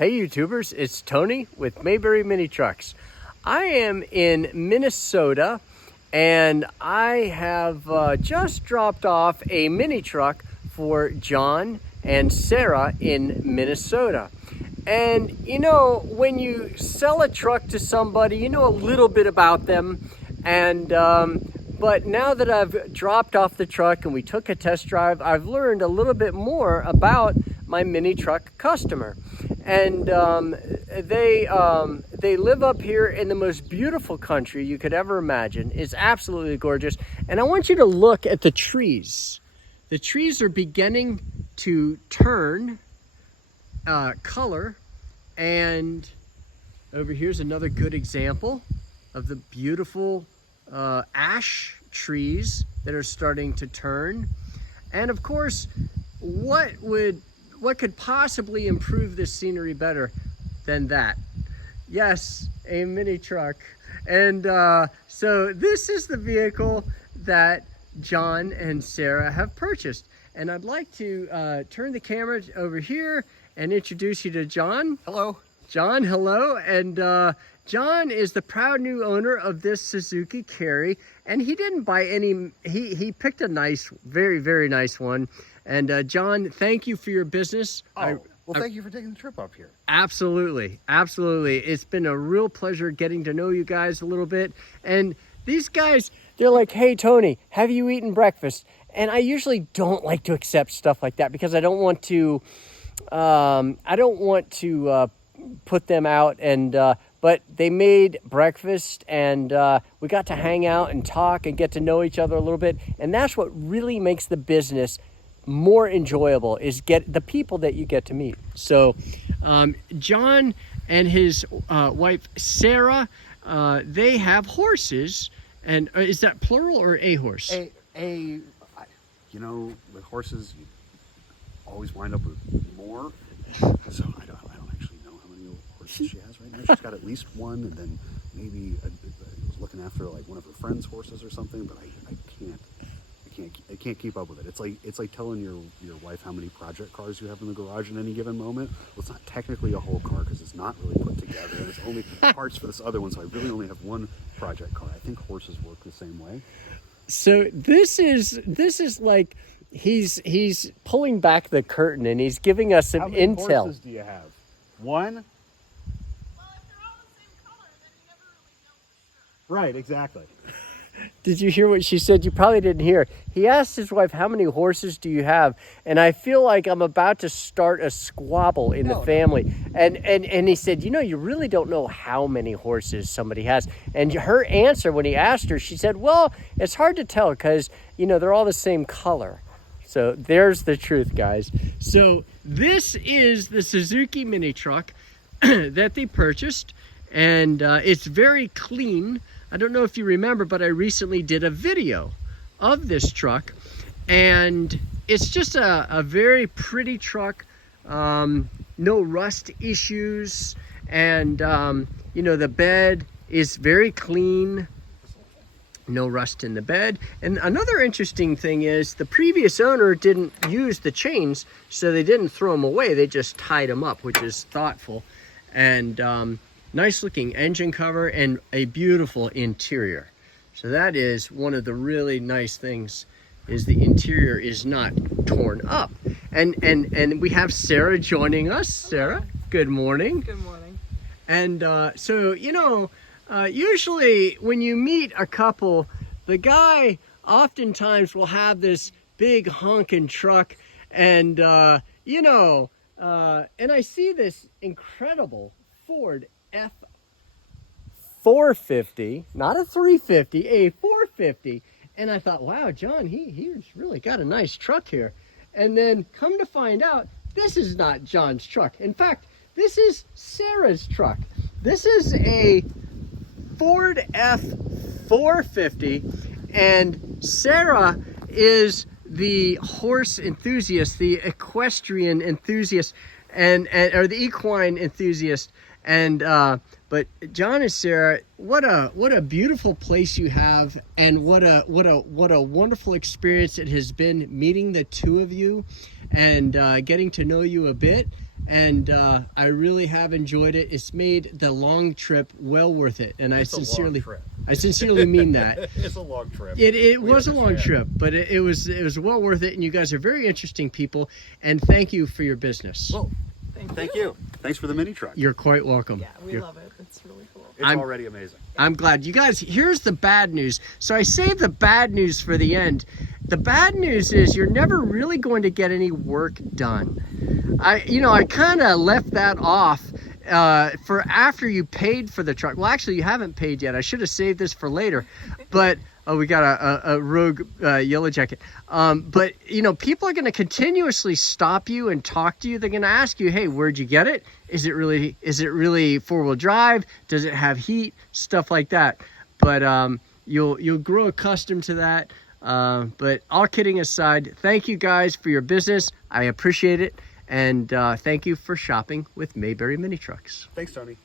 Hey YouTubers, it's Tony with Mayberry Mini Trucks. I am in Minnesota and I have just dropped off a mini truck for John and Sarah in Minnesota. And you know, when you sell a truck to somebody, you know a little bit about them. And but now that I've dropped off the truck and we took a test drive, I've learned a little bit more about my mini truck customer. And they live up here in the most beautiful country you could ever imagine. It's absolutely gorgeous. And I want you to look at the trees. The trees are beginning to turn color. And over here's another good example of the beautiful ash trees that are starting to turn. And of course, what could possibly improve this scenery better than that? Yes, a mini truck. And so this is the vehicle that John and Sarah have purchased. And I'd like to turn the camera over here and introduce you to John. Hello. John, hello. And John is the proud new owner of this Suzuki Carry. And he didn't buy any, he picked a nice, very, very nice one. And John, thank you for your business. Well, thank you for taking the trip up here. Absolutely, absolutely. It's been a real pleasure getting to know you guys a little bit. And these guys, they're like, hey, Tony, have you eaten breakfast? And I usually don't like to accept stuff like that because I don't want to, put them out. And but they made breakfast and we got to hang out and talk and get to know each other a little bit. And that's what really makes the business more enjoyable, is get the people that you get to meet. So John and his wife Sarah, they have horses. And is that plural or a horse? You know, with horses you always wind up with more, so I don't actually know how many horses she has right now. She's got at least one, and then maybe I was looking after like one of her friend's horses or something, but I can't keep up with it. It's like telling your wife how many project cars you have in the garage at any given moment. Well, it's not technically a whole car because it's not really put together, and it's only parts for this other one, so I really only have one project car. I think horses work the same way. So this is like he's pulling back the curtain and he's giving us some intel. How many horses do you have? One? Well, if they're all the same color, then you never really know for sure. Right, exactly. Did you hear what she said? You probably didn't hear. He asked his wife, how many horses do you have? And I feel like I'm about to start a squabble in the family. And he said, you know, you really don't know how many horses somebody has. And her answer when he asked her, she said, well, it's hard to tell because, you know, they're all the same color. So there's the truth, guys. So this is the Suzuki mini truck that they purchased. And it's very clean. I don't know if you remember, but I recently did a video of this truck, and it's just a very pretty truck, no rust issues, and you know, the bed is very clean, no rust in the bed. And another interesting thing is the previous owner didn't use the chains, so they didn't throw them away, they just tied them up, which is thoughtful. And nice looking engine cover and a beautiful interior. So that is one of the really nice things, is the interior is not torn up. And we have Sarah joining us. Sarah, good morning. Good morning. And so, you know, usually when you meet a couple, the guy oftentimes will have this big honking truck and, you know, and I see this incredible Ford F450, not a 350, a 450. And I thought, wow, John, he's really got a nice truck here. And then come to find out, this is not John's truck. In fact, this is Sarah's truck. This is a Ford F450, and Sarah is the horse enthusiast, the equestrian enthusiast, or the equine enthusiast. And but John and Sarah, what a beautiful place you have, and what a wonderful experience it has been meeting the two of you and getting to know you a bit. and I really have enjoyed it. It's made the long trip well worth it, and It's a long trip. I sincerely mean that. It's a long trip. It We was a long understand. trip, but it was well worth it, and you guys are very interesting people, and thank you for your business. Well, thank you. Thanks for the mini truck. You're quite welcome. Yeah, we You're- love it. It's really cool. It's I'm- already amazing. I'm glad. You guys, here's the bad news. So I saved the bad news for the end. The bad news is you're never really going to get any work done. I kind of left that off for after you paid for the truck. Well, actually, you haven't paid yet. I should have saved this for later. But, oh, we got a rogue yellow jacket. But, people are going to continuously stop you and talk to you. They're going to ask you, hey, where'd you get it? Is it really four-wheel drive? Does it have heat? Stuff like that. But you'll grow accustomed to that. But all kidding aside, thank you guys for your business. I appreciate it. And thank you for shopping with Mayberry Mini Trucks. Thanks, Tony.